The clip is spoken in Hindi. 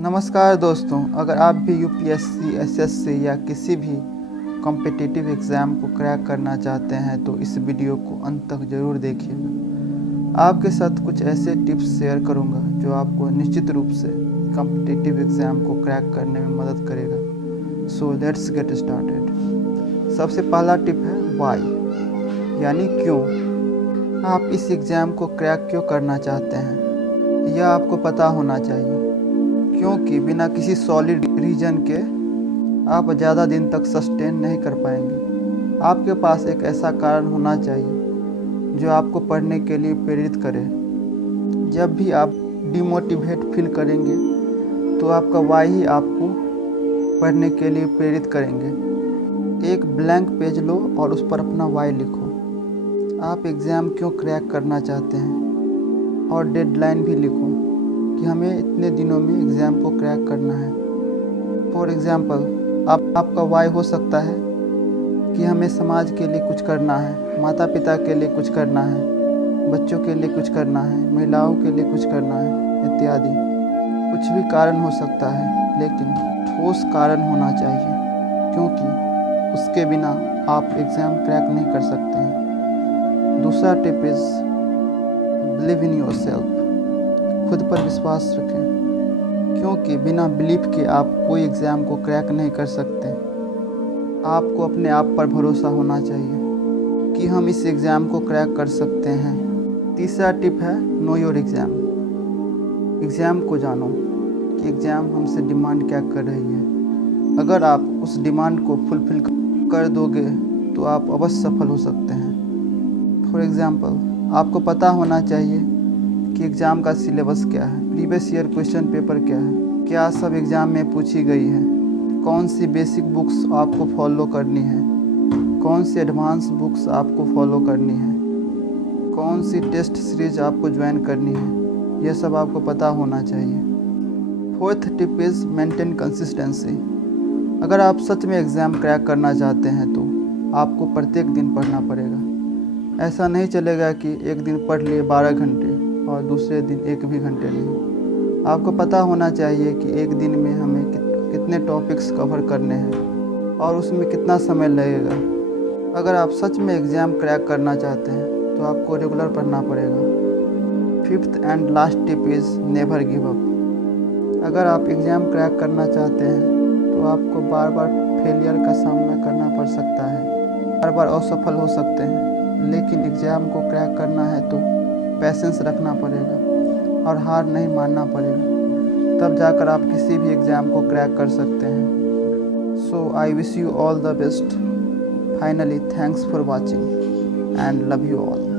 नमस्कार दोस्तों, अगर आप भी यूपीएससी, एसएससी या किसी भी कॉम्पिटिटिव एग्ज़ाम को क्रैक करना चाहते हैं तो इस वीडियो को अंत तक ज़रूर देखिएगा। आपके साथ कुछ ऐसे टिप्स शेयर करूंगा जो आपको निश्चित रूप से कॉम्पिटिटिव एग्ज़ाम को क्रैक करने में मदद करेगा। So let's get started. सबसे पहला टिप है वाई, यानी क्यों। आप इस एग्ज़ाम को क्रैक क्यों करना चाहते हैं यह आपको पता होना चाहिए, क्योंकि बिना किसी सॉलिड रीजन के आप ज़्यादा दिन तक सस्टेन नहीं कर पाएंगे। आपके पास एक ऐसा कारण होना चाहिए जो आपको पढ़ने के लिए प्रेरित करे। जब भी आप डिमोटिवेट फील करेंगे तो आपका वाई ही आपको पढ़ने के लिए प्रेरित करेंगे। एक ब्लैंक पेज लो और उस पर अपना वाई लिखो। आप एग्ज़ाम क्यों क्रैक करना चाहते हैं और डेडलाइन भी लिखो कि हमें इतने दिनों में एग्ज़ाम को क्रैक करना है। फॉर एग्ज़ाम्पल, आपका वाई हो सकता है कि हमें समाज के लिए कुछ करना है, माता पिता के लिए कुछ करना है, बच्चों के लिए कुछ करना है, महिलाओं के लिए कुछ करना है इत्यादि। कुछ भी कारण हो सकता है, लेकिन ठोस कारण होना चाहिए, क्योंकि उसके बिना आप एग्ज़ाम क्रैक नहीं कर सकते हैं। दूसरा tip is believe in yourself. खुद पर विश्वास रखें, क्योंकि बिना बिलीफ के आप कोई एग्ज़ाम को क्रैक नहीं कर सकते। आपको अपने आप पर भरोसा होना चाहिए कि हम इस एग्ज़ाम को क्रैक कर सकते हैं। तीसरा टिप है नो योर एग्ज़ाम। एग्ज़ाम को जानो कि एग्ज़ाम हमसे डिमांड क्या कर रही है। अगर आप उस डिमांड को फुलफिल कर दोगे तो आप अवश्य सफल हो सकते हैं। फॉर एग्ज़ाम्पल, आपको पता होना चाहिए कि एग्ज़ाम का सिलेबस क्या है, प्रीवियस ईयर क्वेश्चन पेपर क्या है, क्या सब एग्ज़ाम में पूछी गई है, कौन सी बेसिक बुक्स आपको फॉलो करनी है, कौन सी एडवांस बुक्स आपको फॉलो करनी है, कौन सी टेस्ट सीरीज आपको ज्वाइन करनी है। यह सब आपको पता होना चाहिए। Fourth tip is maintain consistency. अगर आप सच में एग्ज़ाम क्रैक करना चाहते हैं तो आपको प्रत्येक दिन पढ़ना पड़ेगा। ऐसा नहीं चलेगा कि एक दिन पढ़ लिए 12 घंटे और दूसरे दिन एक भी घंटे नहीं। आपको पता होना चाहिए कि एक दिन में हमें कितने टॉपिक्स कवर करने हैं और उसमें कितना समय लगेगा। अगर आप सच में एग्ज़ाम क्रैक करना चाहते हैं तो आपको रेगुलर पढ़ना पड़ेगा। Fifth and last tip is never give up. अगर आप एग्ज़ाम क्रैक करना चाहते हैं तो आपको बार बार फेलियर का सामना करना पड़ सकता है, बार बार असफल हो सकते हैं, लेकिन एग्ज़ाम को क्रैक करना है तो पैसेंस रखना पड़ेगा और हार नहीं मानना पड़ेगा। तब जाकर आप किसी भी एग्ज़ाम को क्रैक कर सकते हैं। So I wish you all the best. Finally, thanks for watching and love you all.